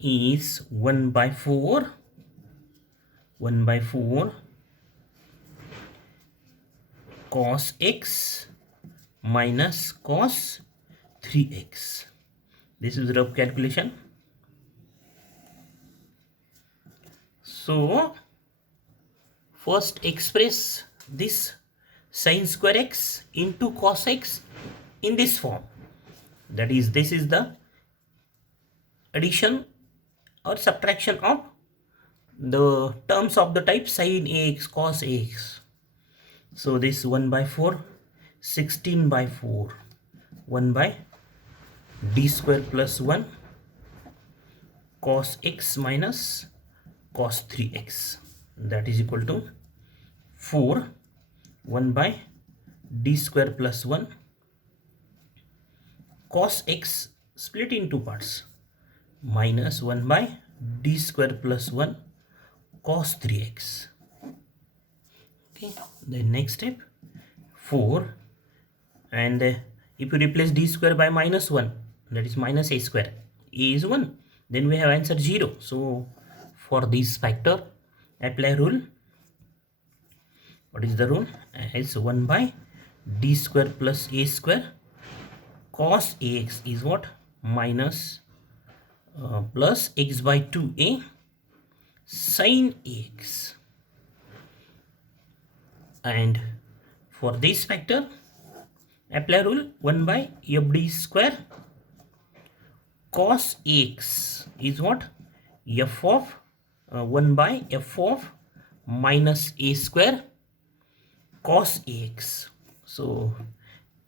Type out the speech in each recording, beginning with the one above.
is 1 by 4 cos x minus cos 3x. This is rough calculation. So first express this sin square x into cos x in this form. That is, this is the addition or subtraction of the terms of the type sin ax cos ax. So this 1 by 4, 16 by 4, 1 by d square plus 1 cos x minus cos 3x, that is equal to 4, 1 by d square plus 1 cos x split in two parts minus 1 by d square plus 1 cos 3x. Okay, the next step 4, and if you replace d square by minus 1, that is minus a square, a is 1, then we have answer 0. So for this factor apply rule. What is the rule? As 1 by d square plus a square cos ax is what? Minus plus x by 2a sin ax. And for this factor apply rule. 1 by fd square cos ax is what? F of 1 by f of minus a square cos ax. So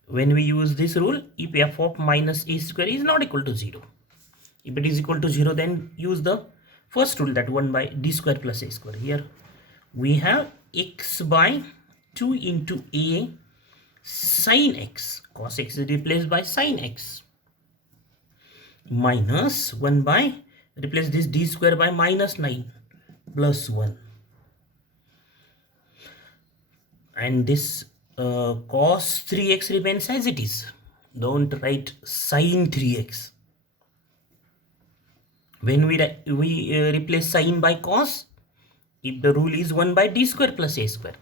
when we use this rule, if f of minus a square is not equal to 0, if it is equal to 0, then use the first rule, that 1 by d square plus a square. Here we have x by 2 into a sin x, cos x is replaced by sin x, minus 1 by, replace this d square by minus 9 plus 1, and this cos 3x remains as it is. Don't write sin 3x. When we replace sin by cos, if the rule is 1 by d square plus a square,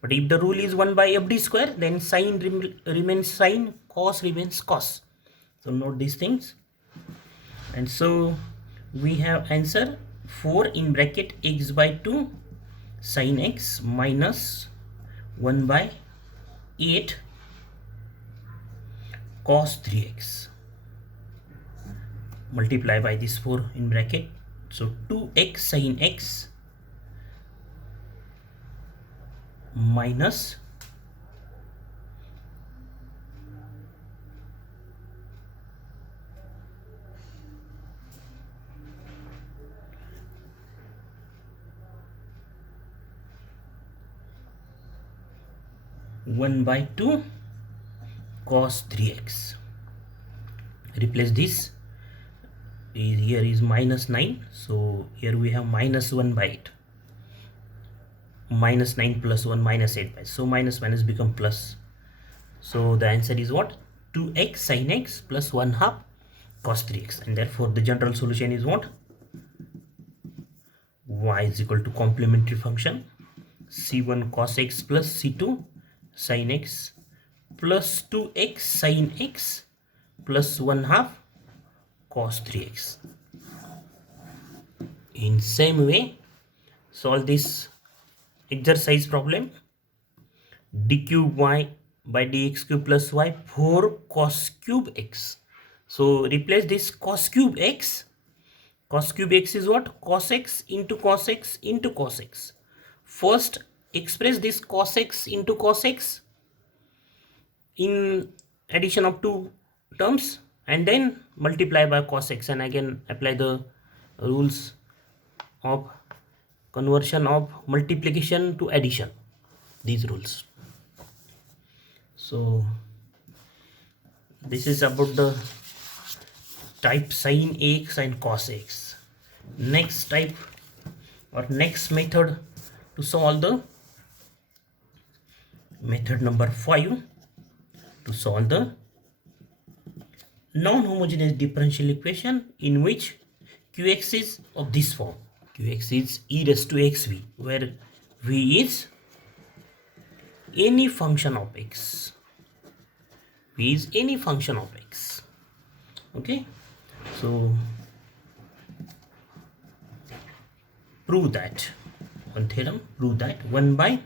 but if the rule is 1 by fd square, then sin remains sin, cos remains cos. So note these things. And so we have answer 4 in bracket x by 2 sin x minus 1 by 8 cos 3x, multiply by this 4 in bracket, so 2x sin x minus 1 by 2 cos 3x. Replace this, here is minus 9, so here we have minus 1 by 8, minus 9 plus 1 minus 8 by, so minus minus become plus. So the answer is what? 2x sin x plus 1 half cos 3x, and therefore the general solution is what? Y is equal to complementary function c1 cos x plus c2 sin x plus 2x sin x plus 1 half cos 3x. In same way, solve this exercise problem. d cube y by dx cube plus y 4 cos cube x. So replace this cos cube x. Cos cube x is what? Cos x into cos x into cos x. First express this cos x into cos x in addition of two terms, and then multiply by cos x, and again apply the rules of conversion of multiplication to addition, these rules. So this is about the type sin x and cos x. Next type or next method to solve, the method number 5, to solve the non-homogeneous differential equation in which Qx is of this form. Qx is e raised to xv, where v is any function of x. V is any function of x. Okay, so prove that. One theorem, prove that 1 by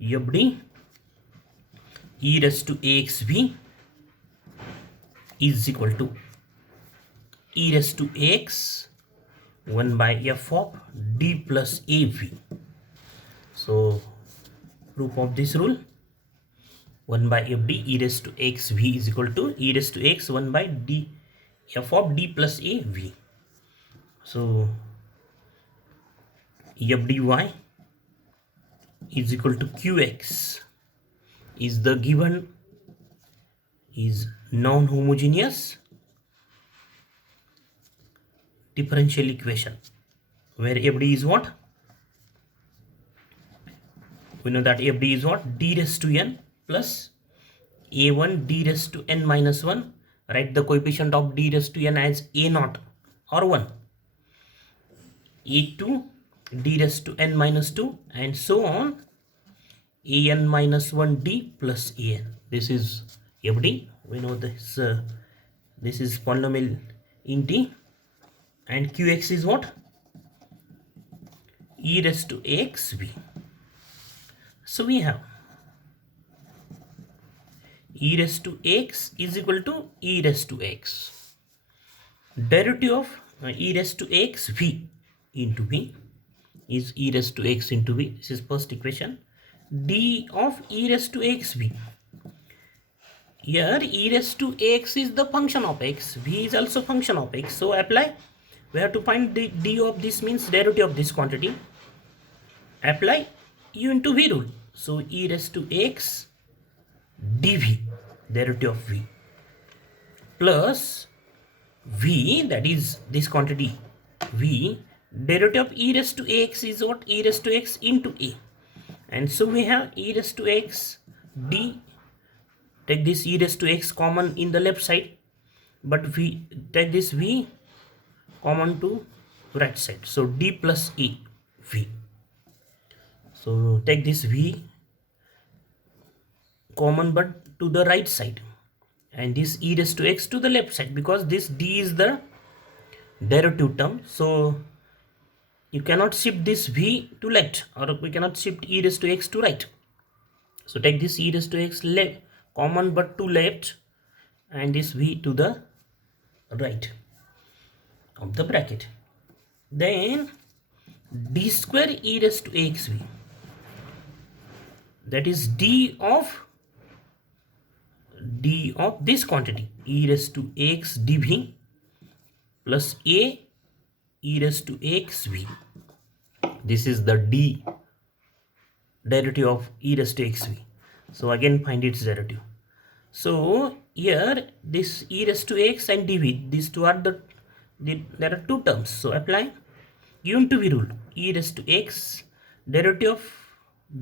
fd e raised to axv is equal to e raised to x 1 by f of d plus av. So proof of this rule, 1 by fd e raised to xv is equal to e raised to x 1 by d f of d plus av. So fdy is equal to qx is the given is non-homogeneous differential equation, where fd is what? We know that fd is what? D raised to n plus a1 d raised to n minus 1. Write the coefficient of d raised to n as a0 or 1. a2 d raised to n minus 2 and so on, an minus 1 d plus an. This is fd. We know this this is polynomial in d, and qx is what? E raised to xv. So we have e raised to x is equal to e raised to x. Derivative of e raised to x v into v is e raised to x into v. This is first equation. D of e raised to x v. Here e raised to x is the function of x. V is also function of x. So apply. We have to find the d of this, means derivative of this quantity. Apply u into v rule. So e raised to x dv, derivative of v, plus v, that is this quantity v, derivative of e raised to x is what? E raised to x into a. And so we have e raised to x d. Take this e raised to x common in the left side, but we take this v common to right side. So d plus a v. So take this v common but to the right side, and this e raised to x to the left side, because this d is the derivative term. So you cannot shift this v to left, or we cannot shift e raised to x to right. So take this e raised to x left common but to left, and this v to the right of the bracket. Then d square e raised to xv, that is d of this quantity e raised to x dv plus a e raised to xv. This is the d derivative of e raised to xv. So again find its derivative. So here this e raised to x and dv, these two are there are two terms. So apply u into v rule. E raised to x derivative of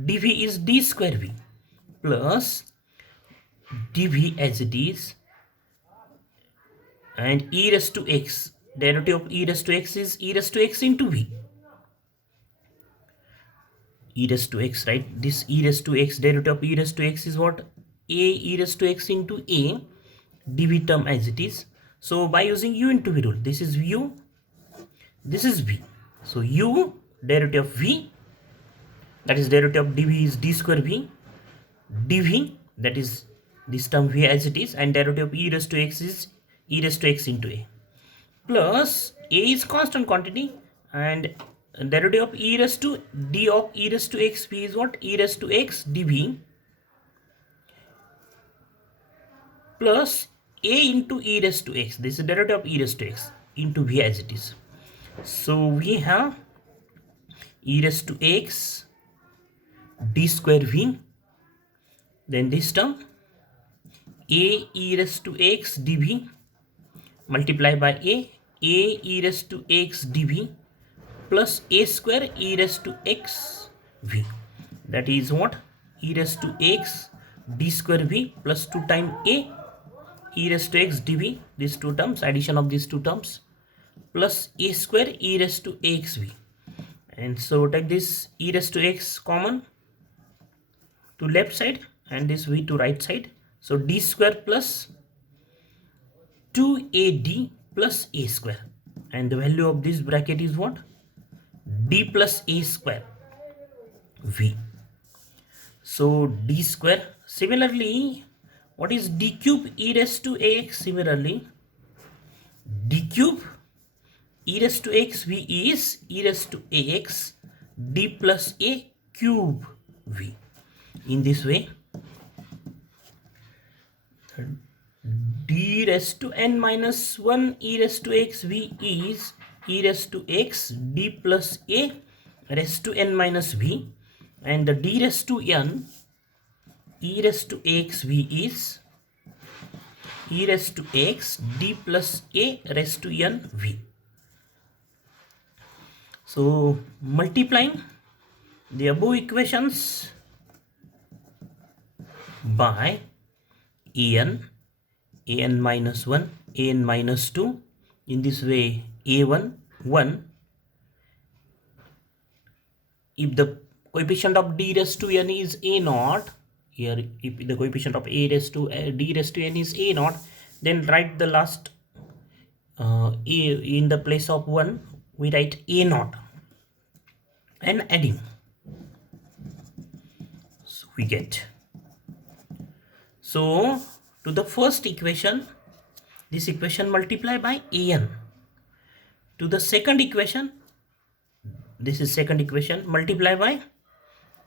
dv is d square v plus dv as it is, and e raised to x, derivative of e raised to x is e raised to x into v. E raised to x, right? This e raised to x, derivative of e raised to x is what? A e raised to x into a, dv term as it is. So by using u into v rule, this is u, this is v. So u derivative of v, that is derivative of dv is d square v, dv, that is this term v as it is, and derivative of e raised to x is e raised to x into a, plus a is constant quantity, and derivative of e raised to d of e raised to xv is what? E raised to x dv plus a into e raised to x. This is derivative of e raised to x into v as it is. So we have e raised to x d square v, then this term a e raised to x dv multiply by a e raised to x dv plus a square e raised to x v, that is what? E raised to x d square v plus 2 times a e raised to x dv, these two terms, addition of these two terms, plus a square e raised to axv. And so take this e raised to x common to left side and this v to right side. So d square plus 2ad plus a square, and the value of this bracket is what? D plus a square v. So d square. Similarly, what is d cube e raised to ax? Similarly, d cube e raised to x v is e raised to ax d plus a cube v. In this way, d raised to n minus 1 e raised to x v is e raised to x d plus a raised to n minus v, and the d raised to n e raised to x v is e raised to x d plus a raised to n v. So multiplying the above equations by an minus 1, an minus 2, in this way a1 1. If the coefficient of d raised to n is a naught, here if the coefficient of a raised to d raised to n is a naught, then write the last a in the place of 1, we write a naught and adding, so we get. So to the first equation, this equation multiply by an. To the second equation, this is second equation, multiply by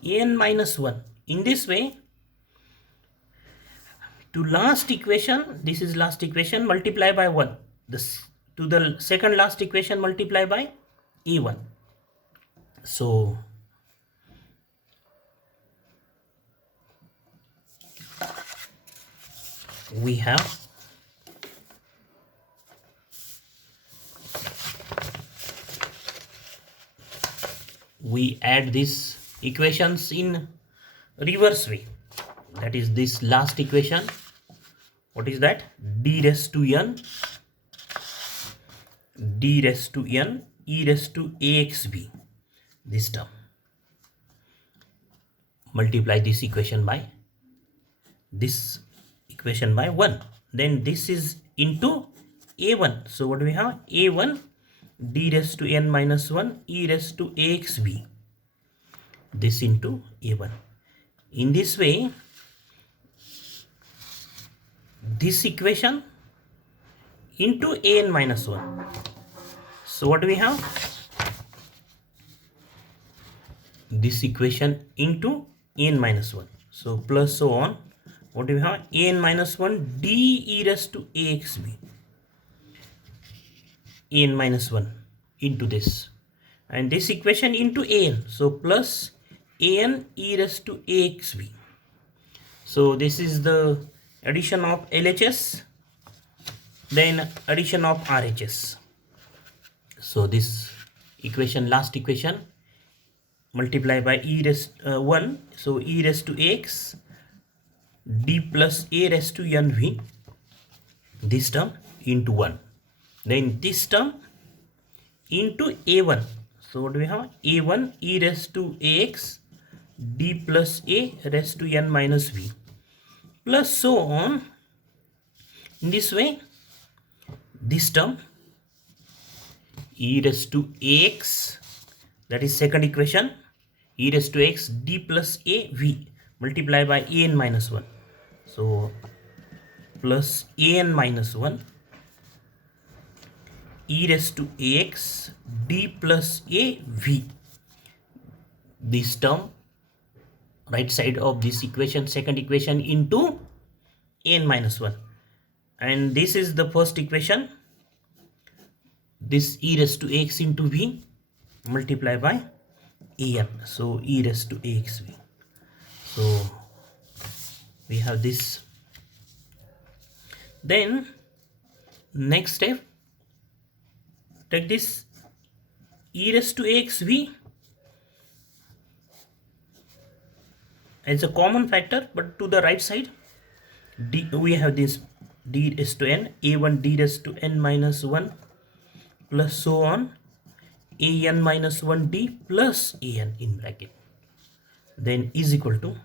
an minus 1. In this way, to last equation, this is last equation, multiply by 1. This to the second last equation, multiply by a1. So we have we add these equations in reverse way. That is this last equation. What is that? D raised to n e raised to axb, this term. Multiply this equation by 1. Then this is into a1. So what do we have? a1 d raised to n minus 1 e raised to axb, this into a1. In this way, this equation into an minus 1. So what do we have? This equation into an minus 1. So plus so on. What do we have? An minus 1 d e raised to axb, an minus 1 into this, and this equation into an. So plus an e raised to axb. So this is the addition of LHS, then addition of RHS. So this equation, last equation, multiply by e raised 1. So e raised to x d plus a raised to nv, this term into 1. Then this term into a1. So what do we have? a1 e raised to ax d plus a raised to n minus v, plus so on. In this way, this term e raised to ax, that is second equation, e raised to x d plus a v, multiply by an minus 1. So plus an minus 1 e raised to ax d plus a v, this term right side of this equation, second equation, into n minus 1. And this is the first equation, this e raised to x into v, multiply by an. So e raised to axv. So we have this. Then next step, take this e raised to axv as a common factor, but to the right side, we have this d raised to n, a1 d raised to n minus 1 plus so on an minus 1d plus an in bracket, then is equal to,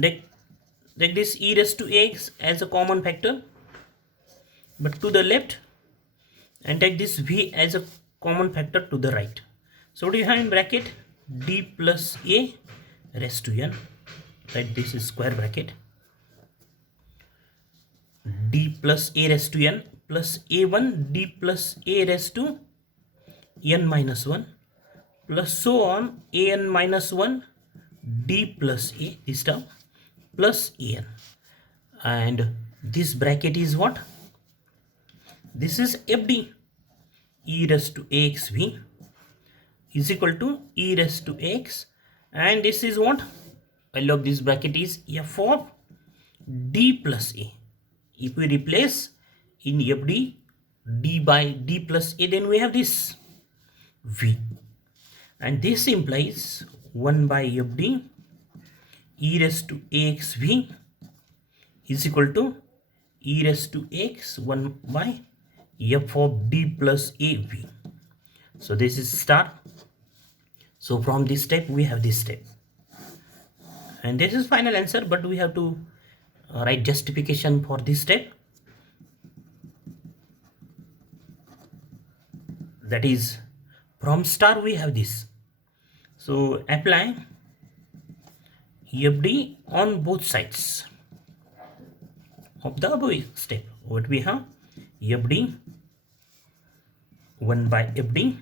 take this e raised to x as a common factor but to the left, and take this v as a common factor to the right. So what do you have in bracket? D plus a raised to n, right? This is square bracket. D plus a raised to n plus a1 d plus a raised to n minus 1 plus so on an minus 1 d plus a, this term, plus an. And this bracket is what? This is fd, e raised to ax v is equal to e raised to x, and this is what? Value of this bracket is f of d plus a. If we replace in fd d by d plus a, then we have this v, and this implies 1 by fd e raised to ax v is equal to e raised to x 1 by f of d plus a v. So this is star. So from this step we have this step, and this is final answer, but we have to write justification for this step. That is, from star we have this. So apply fd on both sides of the above step. What we have? fd 1 by fd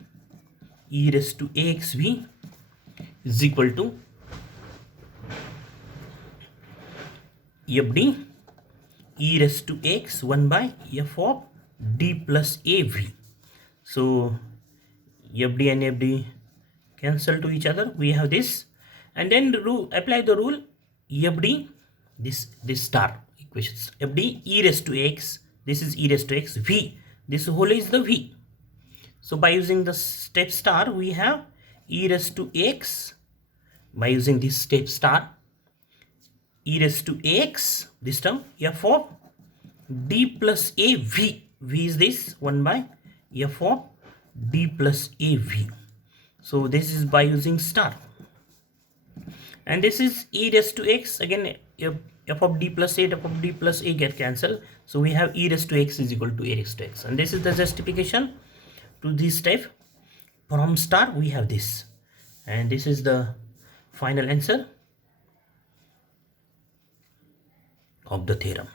e raised to ax v is equal to fd e raised to x 1 by f of d plus av. So fd and fd cancel to each other. We have this, and then apply the rule fd, this star equations, fd e raised to x, this is e raised to x, v, this whole is the v. So by using the step star we have e raised to x, by using this step star e raised to x, this term f of d plus a v, v is this 1 by f of d plus a v. So this is by using star, and this is e raised to x, again f of d plus a, f of d plus a get cancelled, so we have e raised to x is equal to a raised to x, and this is the justification to this step. From star we have this, and this is the final answer of the theorem.